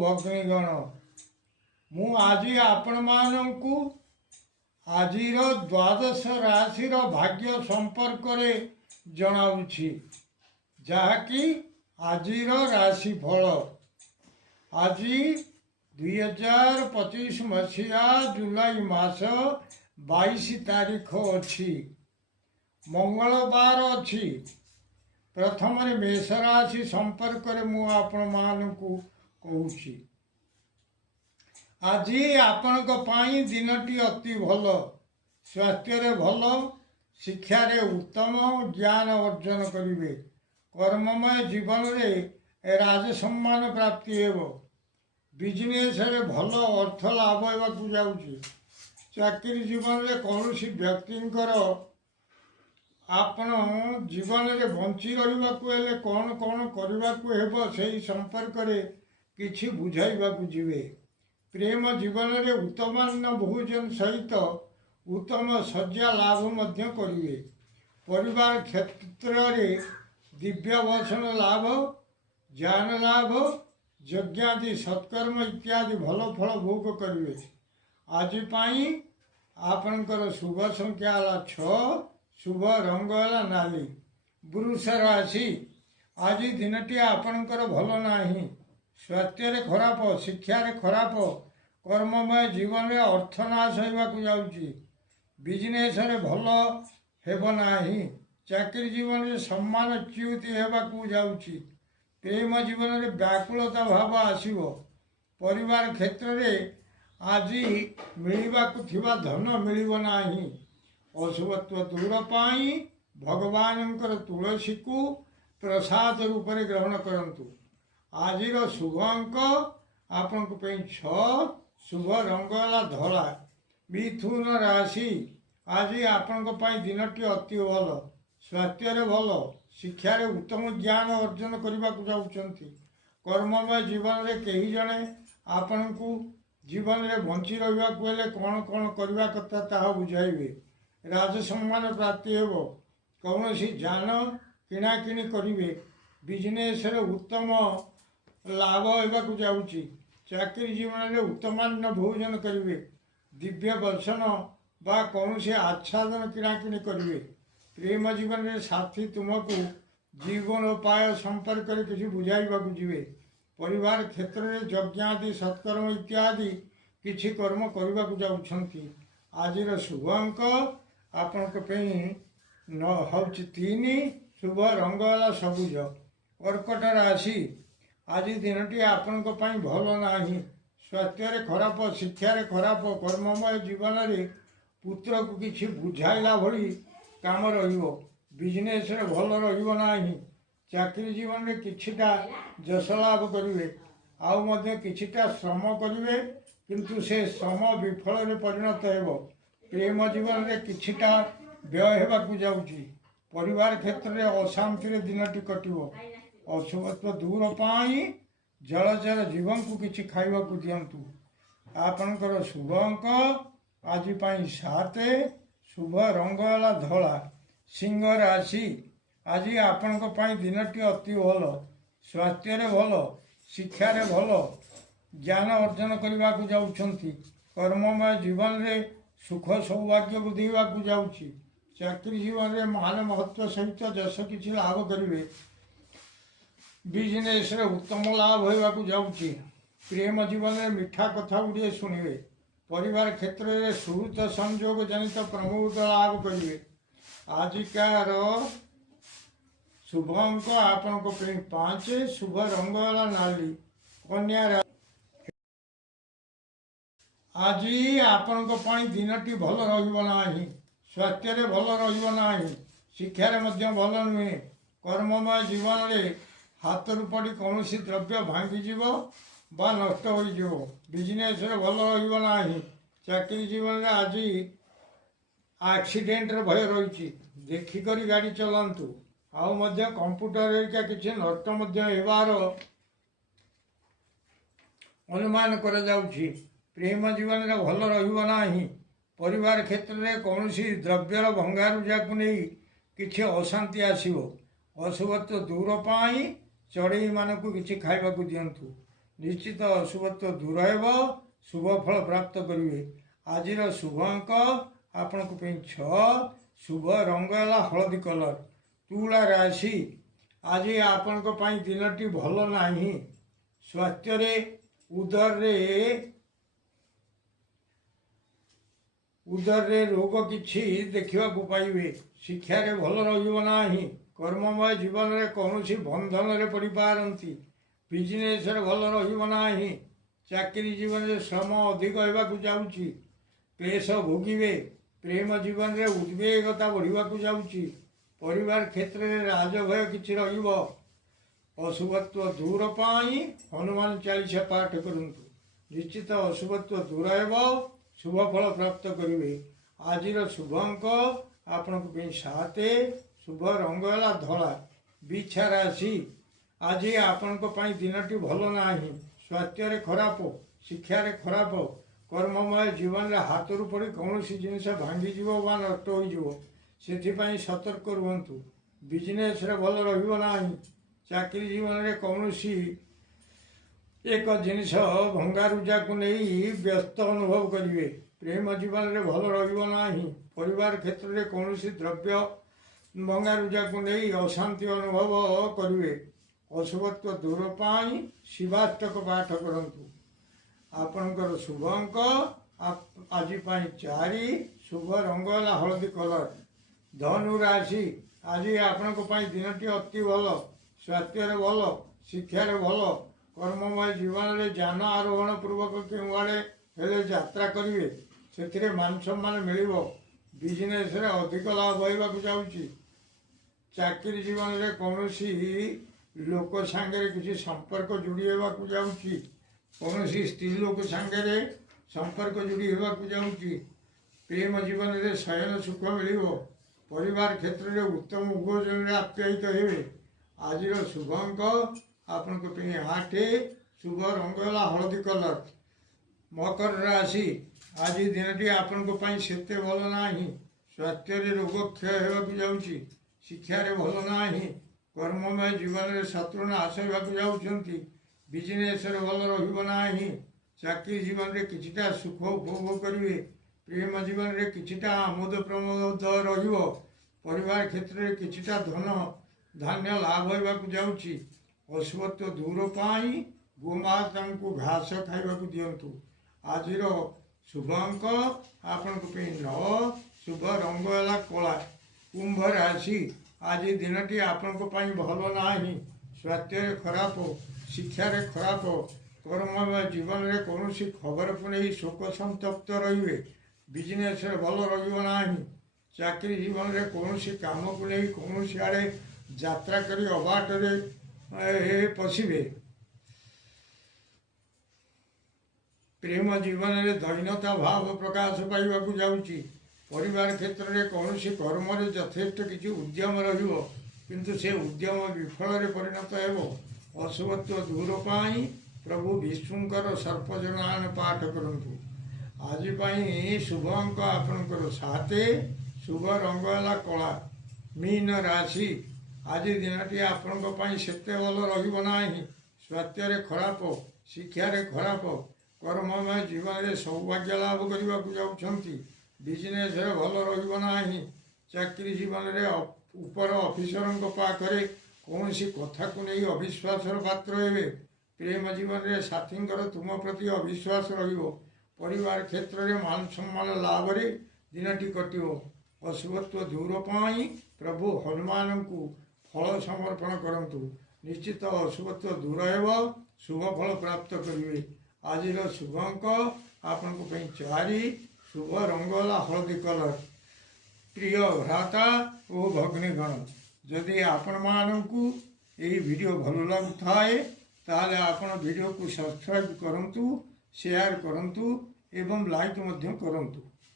ଭଗ୍ନୀଗଣ ମୁଁ ଆଜି ଆପଣମାନଙ୍କୁ ଆଜିର ଦ୍ୱାଦଶ ରାଶିର ଭାଗ୍ୟ ସମ୍ପର୍କରେ ଜଣାଉଛି, ଯାହାକି ଆଜିର ରାଶିଫଳ। ଆଜି 2025 ମସିହା ଜୁଲାଇ ମାସ 22 ତାରିଖ ଅଛି, ମଙ୍ଗଳବାର ଅଛି। ପ୍ରଥମରେ ମେଷ ରାଶି ସମ୍ପର୍କରେ ମୁଁ ଆପଣମାନଙ୍କୁ କହୁଛି। ଆଜି ଆପଣଙ୍କ ପାଇଁ ଦିନଟି ଅତି ଭଲ। ସ୍ୱାସ୍ଥ୍ୟରେ ଭଲ, ଶିକ୍ଷାରେ ଉତ୍ତମ ଜ୍ଞାନ ଅର୍ଜନ କରିବେ। କର୍ମମୟ ଜୀବନରେ ରାଜସମ୍ମାନ ପ୍ରାପ୍ତି ହେବ। ବିଜନେସରେ ଭଲ ଅର୍ଥ ଲାଭ ହେବାକୁ ଯାଉଛି। ଚାକିରି ଜୀବନରେ କୌଣସି ବ୍ୟକ୍ତିଙ୍କର ଆପଣ ଜୀବନରେ ବଞ୍ଚି ରହିବାକୁ ହେଲେ କ'ଣ କ'ଣ କରିବାକୁ ହେବ ସେହି ସମ୍ପର୍କରେ କିଛି ବୁଝାଇବାକୁ ଯିବେ। ପ୍ରେମ ଜୀବନରେ ଉତ୍ତମ ଭୋଜନ ସହିତ ଉତ୍ତମ ଶଯ୍ୟା ଲାଭ ମଧ୍ୟ କରିବେ। ପରିବାର କ୍ଷେତ୍ରରେ ଦିବ୍ୟ ବସନ ଲାଭ, ଜ୍ଞାନ ଲାଭ, ଯଜ୍ଞାଦି ସତ୍କର୍ମ ଇତ୍ୟାଦି ଭଲ ଫଳ ଭୋଗ କରିବେ। ଆଜି ପାଇଁ ଆପଣଙ୍କର ଶୁଭ ସଂଖ୍ୟା ହେଲା 6, ଶୁଭ ରଙ୍ଗ ହେଲା ନାଲି। ବୃଷ ରାଶି ଆଜି ଦିନଟି ଆପଣଙ୍କର ଭଲ ନାହିଁ। ସ୍ୱାସ୍ଥ୍ୟରେ ଖରାପ, ଶିକ୍ଷାରେ ଖରାପ, କର୍ମମୟ ଜୀବନରେ ଅର୍ଥନାଶ ହେବାକୁ ଯାଉଛି। ବିଜନେସରେ ଭଲ ହେବ ନାହିଁ। ଚାକିରି ଜୀବନରେ ସମ୍ମାନଚ୍ୟୁତି ହେବାକୁ ଯାଉଛି। ପ୍ରେମ ଜୀବନରେ ବ୍ୟାକୁଳତା ଭାବ ଆସିବ। ପରିବାର କ୍ଷେତ୍ରରେ ଆଜି ମିଳିବାକୁ ଥିବା ଧନ ମିଳିବ ନାହିଁ। ଅଶୁଭତ୍ୱ ଦୂର ପାଇଁ ଭଗବାନଙ୍କର ତୁଳସୀକୁ ପ୍ରସାଦ ରୂପରେ ଗ୍ରହଣ କରନ୍ତୁ। ଆଜିର ଶୁଭ ଅଙ୍କ ଆପଣଙ୍କ ପାଇଁ 6, ଶୁଭ ରଙ୍ଗ ହେଲା ଧଳା। ମିଥୁନ ରାଶି ଆଜି ଆପଣଙ୍କ ପାଇଁ ଦିନଟି ଅତି ଭଲ। ସ୍ୱାସ୍ଥ୍ୟରେ ଭଲ, ଶିକ୍ଷାରେ ଉତ୍ତମ ଜ୍ଞାନ ଅର୍ଜନ କରିବାକୁ ଯାଉଛନ୍ତି। କର୍ମମୟ ଜୀବନରେ କେହି ଜଣେ ଆପଣଙ୍କୁ ଜୀବନରେ ବଞ୍ଚି ରହିବାକୁ ହେଲେ କ'ଣ କ'ଣ କରିବା କଥା ତାହା ବୁଝାଇବେ। ରାଜସମ୍ମାନ ପ୍ରାପ୍ତି ହେବ। କୌଣସି ଯାନ କିଣାକିଣି କରିବେ। ବିଜନେସରେ ଉତ୍ତମ ଲାଭ ହେବାକୁ ଯାଉଛି। ଚାକିରି ଜୀବନରେ ଉତ୍ତମାନ୍ନ ଭୋଜନ କରିବେ। ଦିବ୍ୟ ଦର୍ଶନ ବା କୌଣସି ଆଚ୍ଛାଦନ କିଣାକିଣି କରିବେ। ପ୍ରେମ ଜୀବନରେ ସାଥୀ ତୁମକୁ ଜୀବନୋପାୟ ସମ୍ପର୍କରେ କିଛି ବୁଝାଇବାକୁ ଯିବେ। ପରିବାର କ୍ଷେତ୍ରରେ ଯଜ୍ଞାଦି ସତ୍କର୍ମ ଇତ୍ୟାଦି କିଛି କର୍ମ କରିବାକୁ ଯାଉଛନ୍ତି। ଆଜିର ଶୁଭ ଅଙ୍କ ଆପଣଙ୍କ ପାଇଁ ହେଉଛି 3, ଶୁଭ ରଙ୍ଗ ହେଲା ସବୁଜ। କର୍କଟ ରାଶି ଆଜି ଦିନଟି ଆପଣଙ୍କ ପାଇଁ ଭଲ ନାହିଁ। ସ୍ୱାସ୍ଥ୍ୟରେ ଖରାପ, ଶିକ୍ଷାରେ ଖରାପ, କର୍ମମୟ ଜୀବନରେ ପୁତ୍ରକୁ କିଛି ବୁଝାଇଲା ଭଳି କାମ ରହିବ। ବିଜନେସରେ ଭଲ ରହିବ ନାହିଁ। ଚାକିରି ଜୀବନରେ କିଛିଟା ଯଶ ଲାଭ କରିବେ। ଆଉ ମଧ୍ୟ କିଛିଟା ଶ୍ରମ କରିବେ, କିନ୍ତୁ ସେ ଶ୍ରମ ବିଫଳରେ ପରିଣତ ହେବ। ପ୍ରେମ ଜୀବନରେ କିଛିଟା ବ୍ୟୟ ହେବାକୁ ଯାଉଛି। ପରିବାର କ୍ଷେତ୍ରରେ ଅଶାନ୍ତିରେ ଦିନଟି କଟିବ। ଅଶୁଭତ୍ୱ ଦୂର ପାଇଁ ଜଳଚର ଜୀବଙ୍କୁ କିଛି ଖାଇବାକୁ ଦିଅନ୍ତୁ। ଆପଣଙ୍କର ଶୁଭ ଅଙ୍କ ଆଜି ପାଇଁ 7, ଶୁଭ ରଙ୍ଗ ହେଲା ଧଳା। ସିଂହ ରାଶି ଆଜି ଆପଣଙ୍କ ପାଇଁ ଦିନଟି ଅତି ଭଲ। ସ୍ୱାସ୍ଥ୍ୟରେ ଭଲ, ଶିକ୍ଷାରେ ଭଲ, ଜ୍ଞାନ ଅର୍ଜନ କରିବାକୁ ଯାଉଛନ୍ତି। କର୍ମମୟ ଜୀବନରେ ସୁଖ ସୌଭାଗ୍ୟ ବୃଦ୍ଧି ହେବାକୁ ଯାଉଛି। ଚାକିରି ଜୀବନରେ ମାନ ମହତ୍ୱ ସହିତ ଯଶ କିଛି ଲାଭ କରିବେ। ବିଜନେସରେ ଉତ୍ତମ ଲାଭ ହେବାକୁ ଯାଉଛି। ପ୍ରେମ ଜୀବନରେ ମିଠା କଥା ଗୁଡ଼ିଏ ଶୁଣିବେ। ପରିବାର କ୍ଷେତ୍ରରେ ସୁହୃତ ସଂଯୋଗ ଜନିତ ପ୍ରମୋଦ ଲାଭ କରିବେ। ଆଜିକାର ଶୁଭ ଅଙ୍କ ଆପଣଙ୍କ ପାଇଁ 5, ଶୁଭ ରଙ୍ଗ ହେଲା ନାଲି। କନ୍ୟା ରାଶି ଆଜି ଆପଣଙ୍କ ପାଇଁ ଦିନଟି ଭଲ ରହିବ ନାହିଁ। ସ୍ୱାସ୍ଥ୍ୟରେ ଭଲ ରହିବ ନାହିଁ। ଶିକ୍ଷାରେ ମଧ୍ୟ ଭଲ ନୁହେଁ। କର୍ମମୟ ଜୀବନରେ ହାତରୁ ପଡ଼ି କୌଣସି ଦ୍ରବ୍ୟ ଭାଙ୍ଗିଯିବ ବା ନଷ୍ଟ ହୋଇଯିବ। ବିଜନେସରେ ଭଲ ରହିବ ନାହିଁ। ଚାକିରି ଜୀବନରେ ଆଜି ଆକ୍ସିଡେଣ୍ଟର ଭୟ ରହିଛି। ଦେଖିକରି ଗାଡ଼ି ଚଲାନ୍ତୁ। ଆଉ ମଧ୍ୟ କମ୍ପ୍ୟୁଟର ହେରିକା କିଛି ନଷ୍ଟ ମଧ୍ୟ ହେବାର ଅନୁମାନ କରାଯାଉଛି। ପ୍ରେମ ଜୀବନରେ ଭଲ ରହିବ ନାହିଁ। ପରିବାର କ୍ଷେତ୍ରରେ କୌଣସି ଦ୍ରବ୍ୟର ଭଙ୍ଗାରୁଜାକୁ ନେଇ କିଛି ଅଶାନ୍ତି ଆସିବ। ଅଶୁଭତ୍ୱ ଦୂର ପାଇଁ ଚଢ଼େଇମାନଙ୍କୁ କିଛି ଖାଇବାକୁ ଦିଅନ୍ତୁ। ନିଶ୍ଚିତ ଅଶୁଭତ୍ୱ ଦୂର ହେବ, ଶୁଭ ଫଳ ପ୍ରାପ୍ତ କରିବେ। ଆଜିର ଶୁଭ ଅଙ୍କ ଆପଣଙ୍କ ପାଇଁ 6, ଶୁଭ ରଙ୍ଗ ହେଲା ହଳଦୀ କଲର। ତୁଳା ରାଶି, ଆଜି ଆପଣଙ୍କ ପାଇଁ ଦିନଟି ଭଲ ନାହିଁ। ସ୍ୱାସ୍ଥ୍ୟରେ ଉଦରରେ ରୋଗ କିଛି ଦେଖିବାକୁ ପାଇବେ। ଶିକ୍ଷାରେ ଭଲ ରହିବ ନାହିଁ। କର୍ମମୟ ଜୀବନରେ କୌଣସି ବନ୍ଧନରେ ପଡ଼ିପାରନ୍ତି। ବିଜନେସରେ ଭଲ ରହିବ ନାହିଁ। ଚାକିରି ଜୀବନରେ ଶ୍ରମ ଅଧିକ ହେବାକୁ ଯାଉଛି। କ୍ଲେଶ ଭୋଗିବେ। ପ୍ରେମ ଜୀବନରେ ଉଦ୍ବେଗତା ବଢ଼ିବାକୁ ଯାଉଛି। ପରିବାର କ୍ଷେତ୍ରରେ ରାଜଭୟ କିଛି ରହିବ। ଅଶୁଭତ୍ୱ ଦୂର ପାଇଁ ହନୁମାନ ଚାଳିଶା ପାଠ କରନ୍ତୁ। ନିଶ୍ଚିତ ଅଶୁଭତ୍ୱ ଦୂର ହେବ, ଶୁଭ ଫଳ ପ୍ରାପ୍ତ କରିବେ। ଆଜିର ଶୁଭ ଅଙ୍କ ଆପଣଙ୍କ ପାଇଁ 7, ଶୁଭ ରଙ୍ଗ ହେଲା ଧଳା। ବିଛା ରାଶି, ଆଜି ଆପଣଙ୍କ ପାଇଁ ଦିନଟି ଭଲ ନାହିଁ। ସ୍ୱାସ୍ଥ୍ୟରେ ଖରାପ, ଶିକ୍ଷାରେ ଖରାପ, କର୍ମମୟ ଜୀବନରେ ହାତରୁ ପଡ଼ି କୌଣସି ଜିନିଷ ଭାଙ୍ଗିଯିବ ବା ନଷ୍ଟ ହୋଇଯିବ। ସେଥିପାଇଁ ସତର୍କ ରୁହନ୍ତୁ। ବିଜନେସରେ ଭଲ ରହିବ ନାହିଁ। ଚାକିରି ଜୀବନରେ କୌଣସି ଏକ ଜିନିଷ ଭଙ୍ଗାରୁଜାକୁ ନେଇ ବ୍ୟସ୍ତ ଅନୁଭବ କରିବେ। ପ୍ରେମ ଜୀବନରେ ଭଲ ରହିବ ନାହିଁ। ପରିବାର କ୍ଷେତ୍ରରେ କୌଣସି ଦ୍ରବ୍ୟ ଭଙ୍ଗାରୁଜାକୁ ନେଇ ଅଶାନ୍ତି ଅନୁଭବ କରିବେ। ଅଶୁଭତ୍ୱ ଦୂର ପାଇଁ ଶିବାଷ୍ଟକ ପାଠ କରନ୍ତୁ। ଆପଣଙ୍କର ଶୁଭ ଅଙ୍କ ଆଜି ପାଇଁ 4, ଶୁଭ ରଙ୍ଗ ହେଲା ହଳଦୀ କଲର। ଧନୁ ରାଶି, ଆଜି ଆପଣଙ୍କ ପାଇଁ ଦିନଟି ଅତି ଭଲ। ସ୍ୱାସ୍ଥ୍ୟରେ ଭଲ, ଶିକ୍ଷାରେ ଭଲ, କର୍ମମୟ ଜୀବନରେ ଯାନ ଆରୋହଣ ପୂର୍ବକ କେଉଁଆଡ଼େ ହେଲେ ଯାତ୍ରା କରିବେ। ସେଥିରେ ମାନ ସମ୍ମାନ ମିଳିବ। ବିଜନେସରେ ଅଧିକ ଲାଭ ହେବାକୁ ଯାଉଛି। ଚାକିରି ଜୀବନରେ କୌଣସି ଲୋକ ସାଙ୍ଗରେ କିଛି ସମ୍ପର୍କ ଯୋଡ଼ି ହେବାକୁ ଯାଉଛି। କୌଣସି ସ୍ତ୍ରୀ ଲୋକ ସାଙ୍ଗରେ ସମ୍ପର୍କ ଯୋଡ଼ି ହେବାକୁ ଯାଉଛି। ପ୍ରେମ ଜୀବନରେ ଶୟନ ସୁଖ ମିଳିବ। ପରିବାର କ୍ଷେତ୍ରରେ ଉତ୍ତମ ଭୋଜନରେ ଆପ୍ୟାୟିତ ହେବେ। ଆଜିର ଶୁଭ ଅଙ୍କ ଆପଣଙ୍କ ପାଇଁ 8, ଶୁଭ ରଙ୍ଗ ହେଲା ହଳଦୀ କଲର। ମକର ରାଶି, ଆଜି ଦିନଟି ଆପଣଙ୍କ ପାଇଁ ସେତେ ଭଲ ନାହିଁ। ସ୍ୱାସ୍ଥ୍ୟରେ ରୋଗ କ୍ଷୟ ହେବାକୁ ଯାଉଛି। ଶିକ୍ଷାରେ ଭଲ ନାହିଁ। କର୍ମମୟ ଜୀବନରେ ଶତ୍ରୁ ନାଶ ହେବାକୁ ଯାଉଛନ୍ତି। ବିଜନେସରେ ଭଲ ରହିବ ନାହିଁ। ଚାକିରି ଜୀବନରେ କିଛିଟା ସୁଖ ଉପଭୋଗ କରିବେ। ପ୍ରେମ ଜୀବନରେ କିଛିଟା ଆମୋଦ ପ୍ରମୋଦ ରହିବ। ପରିବାର କ୍ଷେତ୍ରରେ କିଛିଟା ଧନ ଧାନ୍ୟ ଲାଭ ହେବାକୁ ଯାଉଛି। ଅଶୁଭତ୍ୱ ଦୂର ପାଇଁ ଗୋମାତାଙ୍କୁ ଘାସ ଖାଇବାକୁ ଦିଅନ୍ତୁ। ଆଜିର ଶୁଭ ଅଙ୍କ ଆପଣଙ୍କ ପାଇଁ 9, ଶୁଭ ରଙ୍ଗ ହେଲା କଳା। କୁମ୍ଭ ରାଶି, ଆଜି ଦିନଟି ଆପଣଙ୍କ ପାଇଁ ଭଲ ନାହିଁ। ସ୍ୱାସ୍ଥ୍ୟରେ ଖରାପ, ଶିକ୍ଷାରେ ଖରାପ, କର୍ମମୟ ଜୀବନରେ କୌଣସି ଖବରକୁ ନେଇ ଶୋକ ସନ୍ତପ୍ତ ରହିବେ। ବିଜନେସରେ ଭଲ ରହିବ ନାହିଁ। ଚାକିରି ଜୀବନରେ କୌଣସି କାମକୁ ନେଇ କୌଣସି ଆଡ଼େ ଯାତ୍ରା କରି ଅବାଟରେ ପଶିବେ। ପ୍ରେମ ଜୀବନରେ ଦୈନ୍ୟତା ଭାବ ପ୍ରକାଶ ପାଇବାକୁ ଯାଉଛି। ପରିବାର କ୍ଷେତ୍ରରେ କୌଣସି କର୍ମରେ ଯଥେଷ୍ଟ କିଛି ଉଦ୍ୟମ ରହିବ, କିନ୍ତୁ ସେ ଉଦ୍ୟମ ବିଫଳରେ ପରିଣତ ହେବ। ଅଶୁଭତ୍ୱ ଦୂର ପାଇଁ ପ୍ରଭୁ ବିଷ୍ଣୁଙ୍କର ସର୍ପଜନାୟନ ପାଠ କରନ୍ତୁ। ଆଜି ପାଇଁ ଶୁଭ ଅଙ୍କ ଆପଣଙ୍କର 7, ଶୁଭ ରଙ୍ଗ ହେଲା କଳା। ମୀନ ରାଶି, ଆଜି ଦିନଟି ଆପଣଙ୍କ ପାଇଁ ସେତେ ଭଲ ରହିବ ନାହିଁ। ସ୍ୱାସ୍ଥ୍ୟରେ ଖରାପ, ଶିକ୍ଷାରେ ଖରାପ, କର୍ମମୟ ଜୀବନରେ ସୌଭାଗ୍ୟ ଲାଭ କରିବାକୁ ଯାଉଛନ୍ତି। ବିଜନେସରେ ଭଲ ରହିବ ନାହିଁ। ଚାକିରି ଜୀବନରେ ଉପର ଅଫିସରଙ୍କ ପାଖରେ କୌଣସି କଥାକୁ ନେଇ ଅବିଶ୍ୱାସର ପାତ୍ର ହେବେ। ପ୍ରେମ ଜୀବନରେ ସାଥୀଙ୍କର ତୁମ ପ୍ରତି ଅବିଶ୍ୱାସ ରହିବ। ପରିବାର କ୍ଷେତ୍ରରେ ମାନ ସମ୍ମାନ ଲାଭରେ ଦିନଟି କଟିବ। ଅଶୁଭତ୍ୱ ଦୂର ପାଇଁ ପ୍ରଭୁ ହନୁମାନଙ୍କୁ ଫଳ ସମର୍ପଣ କରନ୍ତୁ। ନିଶ୍ଚିତ ଅଶୁଭତ୍ୱ ଦୂର ହେବ, ଶୁଭ ଫଳ ପ୍ରାପ୍ତ କରିବେ। ଆଜିର ଶୁଭ ଅଙ୍କ ଆପଣଙ୍କ ପାଇଁ 4, ଶୁଭ ରଙ୍ଗ ହେଲା ହଳଦୀ କଲର। ପ୍ରିୟ ଭ୍ରାତା ଓ ଭଗ୍ନୀଗଣ, ଯଦି ଆପଣମାନଙ୍କୁ ଏହି ଭିଡ଼ିଓ ଭଲ ଲାଗୁଥାଏ ତାହେଲେ ଆପଣ ଭିଡ଼ିଓକୁ ସବସ୍କ୍ରାଇବ୍ କରନ୍ତୁ, ସେୟାର କରନ୍ତୁ ଏବଂ ଲାଇକ୍ ମଧ୍ୟ କରନ୍ତୁ।